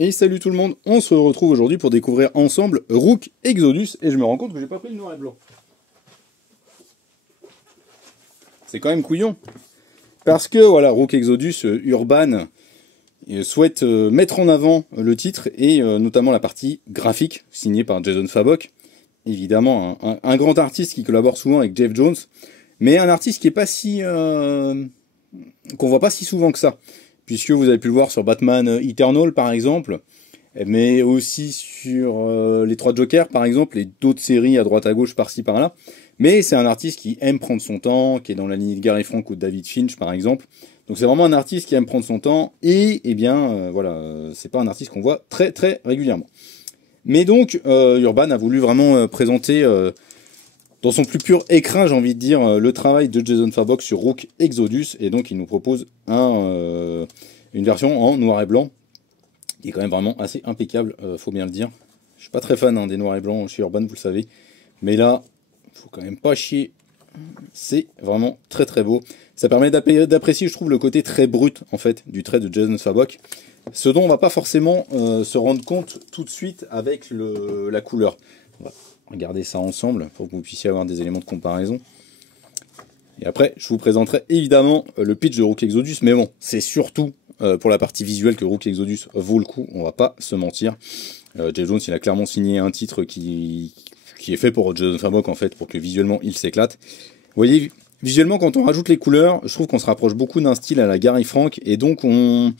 Et salut tout le monde, on se retrouve aujourd'hui pour découvrir ensemble Rook Exodus, et je me rends compte que j'ai pas pris le noir et blanc. C'est quand même couillon. Parce que voilà, Rook Exodus, Urban souhaite mettre en avant le titre, et notamment la partie graphique, signée par Jason Fabok. Évidemment, un grand artiste qui collabore souvent avec Jeff Jones, mais un artiste qui est pas si... qu'on voit pas si souvent que ça. Puisque vous avez pu le voir sur Batman Eternal par exemple, mais aussi sur les 3 Jokers par exemple, et d'autres séries à droite à gauche par-ci par-là. Mais c'est un artiste qui aime prendre son temps, qui est dans la ligne de Gary Frank ou de David Finch par exemple. Donc c'est vraiment un artiste qui aime prendre son temps, et eh bien voilà, c'est pas un artiste qu'on voit très très régulièrement. Mais donc Urban a voulu vraiment présenter dans son plus pur écrin, j'ai envie de dire, le travail de Jason Fabok sur Rook Exodus, et donc il nous propose une version en noir et blanc, qui est quand même vraiment assez impeccable, faut bien le dire. Je suis pas très fan des noirs et blancs chez Urban, vous le savez, mais là, faut quand même pas chier, c'est vraiment très très beau. Ça permet d'apprécier, je trouve, le côté très brut, en fait, du trait de Jason Fabok, ce dont on va pas forcément se rendre compte tout de suite avec la couleur. Voilà. Regardez ça ensemble pour que vous puissiez avoir des éléments de comparaison. Et après, je vous présenterai évidemment le pitch de Rook Exodus. Mais bon, c'est surtout pour la partie visuelle que Rook Exodus vaut le coup. On va pas se mentir. Jeff Jones, il a clairement signé un titre qui est fait pour Jason Fabok en fait, pour que visuellement il s'éclate. Vous voyez, visuellement, quand on rajoute les couleurs, je trouve qu'on se rapproche beaucoup d'un style à la Gary Frank. Et donc on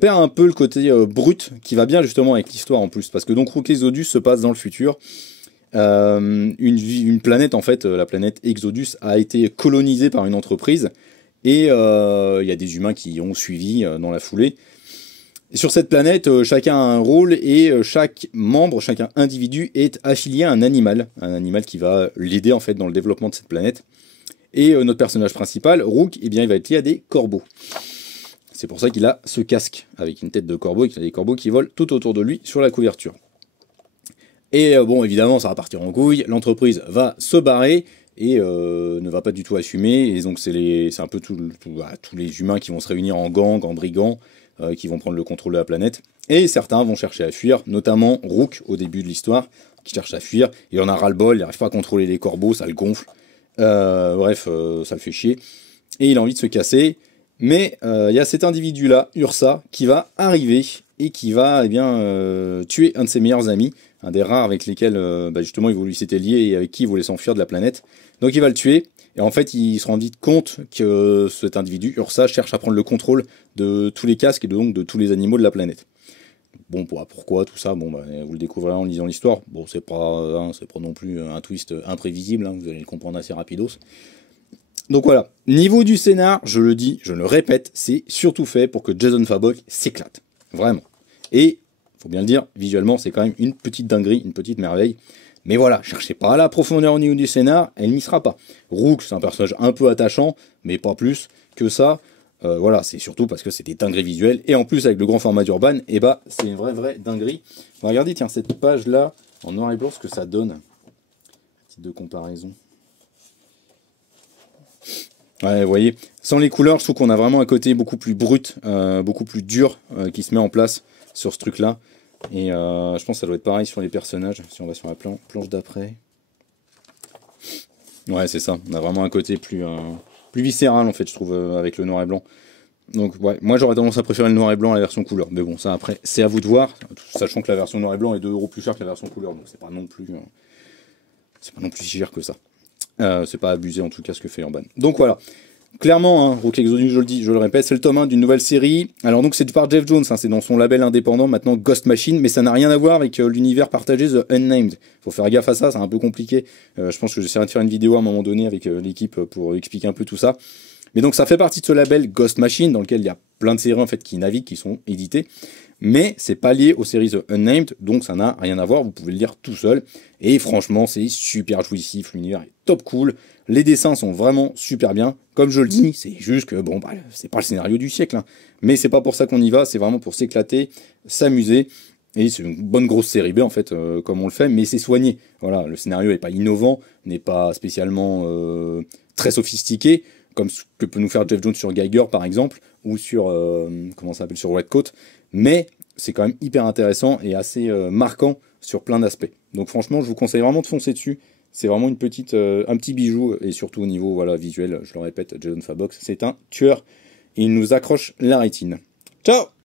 perd un peu le côté brut qui va bien justement avec l'histoire en plus. Parce que donc Rook Exodus se passe dans le futur. Une planète, en fait, la planète Exodus a été colonisée par une entreprise, et il y a des humains qui ont suivi dans la foulée. Et sur cette planète, chacun a un rôle, et chaque membre, chaque individu est affilié à un animal qui va l'aider en fait dans le développement de cette planète. Et notre personnage principal, Rook, eh bien, il va être lié à des corbeaux. C'est pour ça qu'il a ce casque avec une tête de corbeau, et qu'il a des corbeaux qui volent tout autour de lui sur la couverture. Et bon, évidemment, ça va partir en couille, l'entreprise va se barrer, et ne va pas du tout assumer, et donc c'est un peu tous les humains qui vont se réunir en gang, en brigands, qui vont prendre le contrôle de la planète, et certains vont chercher à fuir, notamment Rook, au début de l'histoire, qui cherche à fuir, et on a ras-le-bol, il n'arrive pas à contrôler les corbeaux, ça le gonfle, bref, ça le fait chier, et il a envie de se casser, mais il y a cet individu-là, Ursa, qui va arriver, et qui va eh bien, tuer un de ses meilleurs amis, un des rares avec lesquels justement il s'était lié et avec qui il voulait s'enfuir de la planète. Donc il va le tuer, et en fait il se rend vite compte que cet individu, Ursa, cherche à prendre le contrôle de tous les casques et donc de tous les animaux de la planète. Bon, pourquoi tout ça, bon, vous le découvrirez en lisant l'histoire. Bon, c'est pas non plus un twist imprévisible, vous allez le comprendre assez rapidos. Donc voilà, niveau du scénar, je le dis, je le répète, c'est surtout fait pour que Jason Fabok s'éclate. Vraiment. Et, faut bien le dire, visuellement, c'est quand même une petite dinguerie, une petite merveille. Mais voilà, cherchez pas à la profondeur au niveau du scénar, elle n'y sera pas. Rook, c'est un personnage un peu attachant, mais pas plus que ça. Voilà, c'est surtout parce que c'est des dingueries visuelles. Et en plus, avec le grand format d'Urban, c'est une vraie dinguerie. On va regarder, tiens, cette page-là, en noir et blanc, ce que ça donne. Petite de comparaison. Ouais, vous voyez, sans les couleurs, je trouve qu'on a vraiment un côté beaucoup plus brut, beaucoup plus dur qui se met en place sur ce truc-là. Et je pense que ça doit être pareil sur les personnages, si on va sur la planche d'après. Ouais, c'est ça, on a vraiment un côté plus viscéral, en fait, je trouve, avec le noir et blanc. Donc, ouais, moi j'aurais tendance à préférer le noir et blanc à la version couleur. Mais bon, ça après, c'est à vous de voir, sachant que la version noir et blanc est 2 € plus cher que la version couleur, donc c'est pas non plus si cher que ça. C'est pas abusé en tout cas ce que fait Urban. Donc voilà, clairement, Rook Exodus, je le dis, je le répète, c'est le tome 1 d'une nouvelle série. Alors donc c'est par Jeff Jones, c'est dans son label indépendant maintenant Ghost Machine, mais ça n'a rien à voir avec l'univers partagé The Unnamed. Faut faire gaffe à ça, c'est un peu compliqué. Je pense que j'essaierai de faire une vidéo à un moment donné avec l'équipe pour expliquer un peu tout ça. Mais donc ça fait partie de ce label Ghost Machine dans lequel il y a plein de séries en fait qui naviguent, qui sont éditées. Mais c'est pas lié aux séries The Unnamed, donc ça n'a rien à voir, vous pouvez le lire tout seul. Et franchement, c'est super jouissif, l'univers est top cool, les dessins sont vraiment super bien. Comme je le dis, c'est juste que, bon, c'est pas le scénario du siècle, mais c'est pas pour ça qu'on y va, c'est vraiment pour s'éclater, s'amuser. Et c'est une bonne grosse série B, en fait, comme on le fait, mais c'est soigné. Voilà, le scénario n'est pas innovant, n'est pas spécialement très sophistiqué, comme ce que peut nous faire Jeff Jones sur Geiger, par exemple, ou sur, comment ça s'appelle, sur Redcoat. Mais c'est quand même hyper intéressant et assez marquant sur plein d'aspects. Donc franchement, je vous conseille vraiment de foncer dessus. C'est vraiment un petit bijou, et surtout au niveau voilà, visuel, je le répète, Jason Fabox, c'est un tueur. Et il nous accroche la rétine. Ciao!